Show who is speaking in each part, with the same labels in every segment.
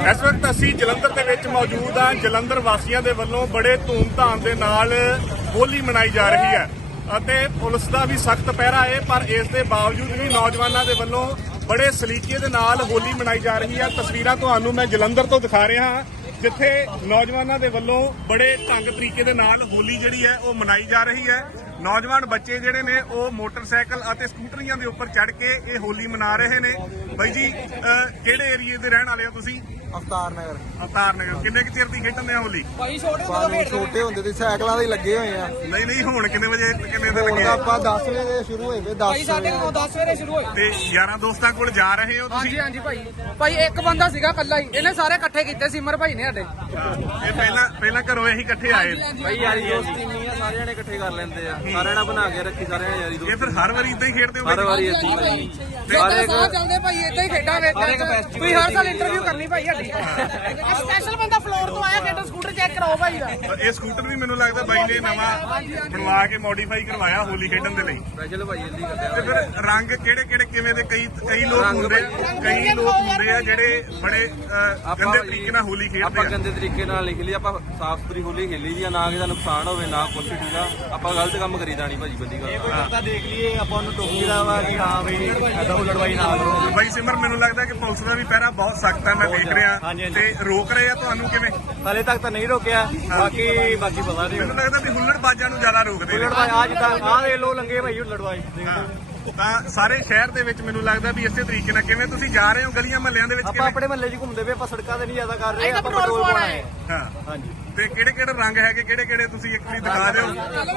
Speaker 1: ਇਸ ਵਕਤ ਅਸੀਂ ਜਲੰਧਰ ਦੇ ਵਿੱਚ ਮੌਜੂਦ ਹਾਂ। ਜਲੰਧਰ ਵਾਸੀਆਂ ਦੇ ਵੱਲੋਂ ਬੜੇ ਧੂਮਧਾਮ ਦੇ ਨਾਲ ਹੋਲੀ ਮਨਾਈ ਜਾ ਰਹੀ ਹੈ ਅਤੇ ਪੁਲਿਸ ਦਾ ਵੀ ਸਖਤ ਪਹਿਰਾ ਹੈ, ਪਰ ਇਸ ਦੇ ਬਾਵਜੂਦ ਵੀ ਨੌਜਵਾਨਾਂ ਦੇ ਵੱਲੋਂ ਬੜੇ ਸਲੀਕੇ ਦੇ ਨਾਲ ਹੋਲੀ ਮਨਾਈ ਜਾ ਰਹੀ ਹੈ। ਤਸਵੀਰਾਂ ਤੁਹਾਨੂੰ ਮੈਂ ਜਲੰਧਰ ਤੋਂ ਦਿਖਾ ਰਿਹਾ ਹਾਂ, ਜਿੱਥੇ ਨੌਜਵਾਨਾਂ ਦੇ ਵੱਲੋਂ ਬੜੇ ਢੰਗ ਤਰੀਕੇ ਦੇ ਨਾਲ ਹੋਲੀ ਜਿਹੜੀ ਹੈ, ਉਹ ਮਨਾਈ ਜਾ ਰਹੀ ਹੈ। ਨੌਜਵਾਨ ਬੱਚੇ ਜਿਹੜੇ ਨੇ ਉਹ ਮੋਟਰਸਾਈਕਲ ਅਤੇ ਸਕੂਟਰੀਆਂ ਦੇ ਉੱਪਰ ਚੜ੍ਹ ਕੇ ਇਹ ਹੋਲੀ ਮਨਾ ਰਹੇ ਨੇ। ਬਾਈ ਜੀ ਕਿਹੜੇ ਏਰੀਏ ਦੇ ਰਹਿਣ ਵਾਲੇ ਹੋ ਤੁਸੀਂ?
Speaker 2: ਅਵਤਾਰ ਨਗਰ।
Speaker 1: ਅਵਤਾਰ ਨਗਰ। ਕਿੰਨੇ ਕੁ ਚਿਰ ਦੀ ਖੇਡਣ ਆ ਹੋਲੀ?
Speaker 2: ਬਾਨੂੰ ਛੋਟੇ ਹੁੰਦੇ ਤੇ ਸਾਈਕਲਾਂ ਦੇ ਲੱਗੇ ਹੋਏ ਆ।
Speaker 1: ਨਹੀਂ ਨਹੀਂ ਹੁਣ ਕਿੰਨੇ ਵਜੇ ਕਿੰਨੇ ਦੇ ਲੱਗੇ?
Speaker 2: ਤਾਂ
Speaker 1: ਆ?
Speaker 2: ਆਪਾਂ 10 ਵਜੇ ਦੇ ਸ਼ੁਰੂ ਹੋਏ ਵੇ 10
Speaker 3: ਭਾਈ ਸਾਡੇ ਕੋਲ 10 ਵਜੇ ਸ਼ੁਰੂ ਹੋਈ
Speaker 1: ਤੇ ਯਾਰਾਂ ਦੋਸਤਾਂ ਕੋਲ ਜਾ ਰਹੇ ਹੋ ਤੁਸੀਂ?
Speaker 3: ਹਾਂਜੀ ਹਾਂਜੀ ਭਾਈ। ਭਾਈ ਇੱਕ ਬੰਦਾ ਸੀਗਾ ਕੱਲਾ ਹੀ। ਇਹਨੇ ਸਾਰੇ ਇਕੱਠੇ ਕੀਤੇ ਸਿਮਰ ਭਾਈ ਨੇ ਸਾਡੇ।
Speaker 1: ਇਹ ਪਹਿਲਾਂ ਪਹਿਲਾਂ ਘਰੋਂ ਇਹੀ ਇਕੱਠੇ ਆਏ?
Speaker 2: ਭਾਈ ਯਾਰੀ ਦੋਸਤੀ ਨਹੀਂ ਆ ਸਾਰੇ ਜਣੇ ਇਕੱਠੇ ਕਰ ਲੈਂਦੇ ਆ। ਸਾਰਿਆਂ ਨਾਲ ਬਣਾ ਕੇ ਰੱਖੀ ਸਾਰਿਆਂ ਨੇ ਯਾਰੀ
Speaker 1: ਇਹ
Speaker 2: ਦੋਸਤੀ
Speaker 1: ਫਿਰ ਹਰ ਵਾਰੀ ਇਦਾਂ ਹੀ ਖੇਡਦੇ ਹੋ
Speaker 2: ਹਰ ਵਾਰੀ ਹੀ ਭਾਈ।
Speaker 3: ਸਾਰੇ ਸਾਹ ਚੱਲਦੇ ਭਾਈ ਇਦਾਂ ਹੀ ਖੇਡਾਂਗੇ ਤੁਸੀਂ ਹਰ ਸਾਲ ਇੰਟਰਵਿਊ ਕਰਨੀ ਭਾਈ ਸਾਡੀ। ਸਪੈਸ਼ਲ ਬੰਦਾ ਫਲੋਰ ਤੋਂ ਆਇਆ ਖੇਡੋ ਸਕੂਟਰ ਚੈੱਕ ਕਰਾਓ ਭਾਈ ਦਾ।
Speaker 1: ਪਰ ਇਹ ਸਕੂਟਰ ਵੀ ਮੈਨੂੰ ਲੱਗਦਾ ਬਾਈ ਨੇ ਨਵਾਂ ਬਣਵਾ ਕੇ ਮੋਡੀਫਾਈ ਕਰਵਾਇਆ ਹੋਲੀ ਖੇਡਣ ਦੇ ਲਈ।
Speaker 2: ਸਪੈਸ਼ਲ ਭਾਈ ਜਲਦੀ ਕਰਦੇ
Speaker 1: ਤੇ ਫਿਰ ਰੰਗ ਕਿਹੜੇ ਕਿਹੜੇ ਕਿਵੇਂ ਦੇ ਕਈ ਕਈ ਲੋਕ ਹੁੰਦੇ ਕਈ ਲੋਕ ਹੁੰਦੇ ਆ ਜਿਹੜੇ ਬੜੇ ਅਹ, ਗੰਦੇ ਤਰੀਕੇ ਨਾਲ ਹੋਲੀ
Speaker 2: ਆਪਾਂ
Speaker 1: ਖੇਡਦੇ ਆ।
Speaker 2: ਗੰਦੇ ਤਰੀਕੇ ਨਾਲ ਲਿਖ ਲਈ ਆਪਾਂ ਸਾਫ਼ ਸੁਥਰੀ ਹੋਲੀ ਖੇਲੀ ਦੀ ਆ ਨਾ ਕਿਸੇ ਦਾ ਨੁਕਸਾਨ ਹੋਵੇ ਨਾ ਕੁਛ ਠੀਕ ਆਪਾਂ ਗਲਤ ਕੰਮ ਕਰੀਦਾ ਨਹੀਂ ਭਾਜੀ ਬੰਦੀ ਗੱਲ।
Speaker 4: ਤਾਂ ਦੇਖ ਲਈਏ ਆਪਾਂ ਉਹਨੂੰ ਟੋਕੀਦਾ ਵਾ ਕਿ ਹਾਂ ਬਈ ਐਦਾਂ ਹੁਲੜਵਾਈ ਨਾ ਕਰੋ
Speaker 1: ਬਾਈ ਸਿਮਰ ਮੈਨੂੰ ਲੱਗਦਾ ਕਿ ਪੁਲਿਸ ਦਾ ਵੀ ਪਹਿਰਾ ਬਹੁਤ ਸਖਤ ਹੈ ਮੈਂ ਦੇਖ ਰਿਹਾ। ਤੇ ਰੋਕ ਰਹੇ ਆ ਤੁਹਾਨੂੰ ਕਿਵੇਂ?
Speaker 4: ਹਲੇ ਤੱਕ ਤਾਂ ਨਹੀਂ ਰੋਕਿਆ ਬਾਕੀ ਬਾਕੀ ਪਤਾ ਨਹੀਂ।
Speaker 1: ਮੈਨੂੰ ਲੱਗਦਾ ਵੀ ਹੁੱਲੜਬਾਜ਼ਾਂ ਨੂੰ ਜ਼ਿਆਦਾ ਰੋਕਦੇ ਨੇ।
Speaker 4: ਹੁਲੜਵਾਈ ਆ ਜਿੱਦਾਂ ਆ ਦੇ ਲੋ ਲੰਗੇ ਭਾਈ ਹੁਲੜਵਾਈ
Speaker 1: ਹਾਂ। ਤਾਂ ਸਾਰੇ ਸ਼ਹਿਰ ਦੇ ਵਿੱਚ ਮੈਨੂੰ ਲੱਗਦਾ ਵੀ ਇਸੇ ਤਰੀਕੇ ਨਾਲ ਕਿਵੇਂ ਤੁਸੀਂ ਜਾ ਰਹੇ ਹੋ ਗਲੀਆਂ ਮਹੱਲਿਆਂ ਦੇ ਵਿੱਚ
Speaker 4: ਆਪਾਂ ਆਪਣੇ ਮਹੱਲੇ 'ਚ ਘੁੰਮਦੇ ਪਏ ਆਪਾਂ ਸੜਕਾਂ ਤੇ ਨਹੀਂ ਜ਼ਿਆਦਾ ਕਰ ਰਹੇ ਆਪਾਂ
Speaker 3: ਪੈਟਰੋਲ
Speaker 4: ਪਾਉਣਾ
Speaker 3: ਹੈ।
Speaker 4: ਹੈ। ਹਾਂਜੀ।
Speaker 1: ਤੇ ਕਿਹੜੇ ਕਿਹੜੇ ਰੰਗ ਹੈਗੇ ਕਿਹੜੇ ਕਿਹੜੇ ਤੁਸੀਂ ਇੱਕ ਵਾਰੀ ਦਿਖਾ ਦਿਓ। ਆਹ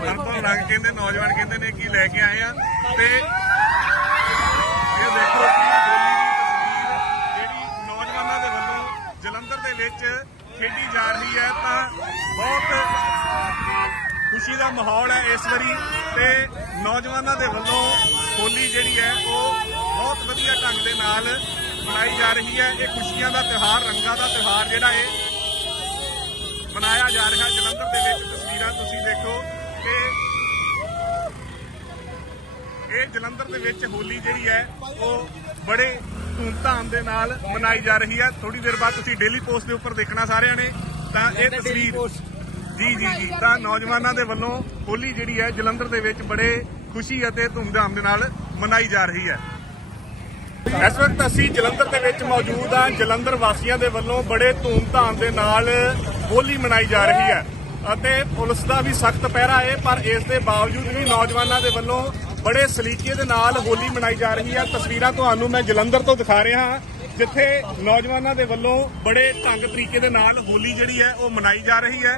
Speaker 1: ਦੇਖੋ। ਰੰਗ ਕਹਿੰਦੇ ਨੌਜਵਾਨ ਕਹਿੰਦੇ ਨੇ ਕੀ ਲੈ ਕੇ ਆਏ ਆ। ਤੇ ਇਹ ਦੇਖੋ ਕਿ ਹੋਲੀ ਦੀ ਤਸਵੀਰ ਜਿਹੜੀ ਨੌਜਵਾਨਾਂ ਦੇ ਵੱਲੋਂ ਜਲੰਧਰ ਦੇ ਵਿੱਚ ਖੇਡੀ ਜਾ ਰਹੀ ਹੈ, ਤਾਂ ਬਹੁਤ ਖੁਸ਼ੀ ਦਾ ਮਾਹੌਲ ਹੈ ਇਸ ਵਾਰੀ, ਤੇ ਨੌਜਵਾਨਾਂ ਦੇ ਵੱਲੋਂ ਹੋਲੀ ਜਿਹੜੀ ਹੈ, ਉਹ ਬਹੁਤ ਵਧੀਆ ਢੰਗ ਦੇ ਨਾਲ ਮਨਾਈ ਜਾ ਰਹੀ ਹੈ। ਇਹ ਖੁਸ਼ੀਆਂ ਦਾ ਤਿਉਹਾਰ, ਰੰਗਾਂ ਦਾ ਤਿਉਹਾਰ ਜਿਹੜਾ ਹੈ ਮਨਾਇਆ ਜਾ ਰਿਹਾ ਜਲੰਧਰ ਦੇ ਵਿੱਚ। ਤਸਵੀਰਾਂ ਤੁਸੀਂ ਦੇਖੋ ਕਿ ਇਹ ਜਲੰਧਰ ਦੇ ਵਿੱਚ ਹੋਲੀ ਜਿਹੜੀ ਹੈ, ਉਹ ਬੜੇ ਧੂਮਧਾਮ ਦੇ ਨਾਲ ਮਨਾਈ ਜਾ ਰਹੀ ਹੈ। ਥੋੜੀ ਦੇਰ ਬਾਅਦ ਤੁਸੀਂ ਡੇਲੀ ਪੋਸਟ ਦੇ ਉੱਪਰ ਦੇਖਣਾ ਸਾਰਿਆਂ ਨੇ। ਤਾਂ ਇਹ ਤਸਵੀਰ ਜੀ ਜੀ ਜੀ। ਤਾਂ ਨੌਜਵਾਨਾਂ ਦੇ ਵੱਲੋਂ ਹੋਲੀ ਜਿਹੜੀ ਹੈ ਜਲੰਧਰ ਦੇ ਵਿੱਚ ਬੜੇ ਖੁਸ਼ੀ ਅਤੇ ਧੂਮਧਾਮ ਦੇ ਨਾਲ ਮਨਾਈ ਜਾ ਰਹੀ ਹੈ। ਇਸ ਵਕਤ ਅਸੀਂ ਜਲੰਧਰ ਦੇ ਵਿੱਚ ਮੌਜੂਦ ਹਾਂ। ਜਲੰਧਰ ਵਾਸੀਆਂ ਦੇ ਵੱਲੋਂ ਬੜੇ ਧੂਮਧਾਮ ਦੇ ਨਾਲ ਹੋਲੀ ਮਨਾਈ ਜਾ ਰਹੀ ਹੈ। ਅਤੇ ਪੁਲਿਸ ਦਾ ਵੀ ਸਖਤ ਪਹਿਰਾ ਹੈ ਪਰ ਇਸ ਦੇ ਬਾਵਜੂਦ ਵੀ ਨੌਜਵਾਨਾਂ ਦੇ ਵੱਲੋਂ ਬੜੇ ਸਲੀਕੇ ਦੇ ਨਾਲ ਹੋਲੀ ਮਨਾਈ ਜਾ ਰਹੀ ਹੈ ਤਸਵੀਰਾਂ ਤੁਹਾਨੂੰ ਮੈਂ ਜਲੰਧਰ ਤੋਂ ਦਿਖਾ ਰਿਹਾ ਹਾਂ, ਜਿੱਥੇ ਨੌਜਵਾਨਾਂ ਦੇ ਵੱਲੋਂ ਬੜੇ ਢੰਗ ਤਰੀਕੇ ਦੇ ਨਾਲ ਹੋਲੀ ਜਿਹੜੀ ਹੈ, ਉਹ ਮਨਾਈ ਜਾ ਰਹੀ ਹੈ।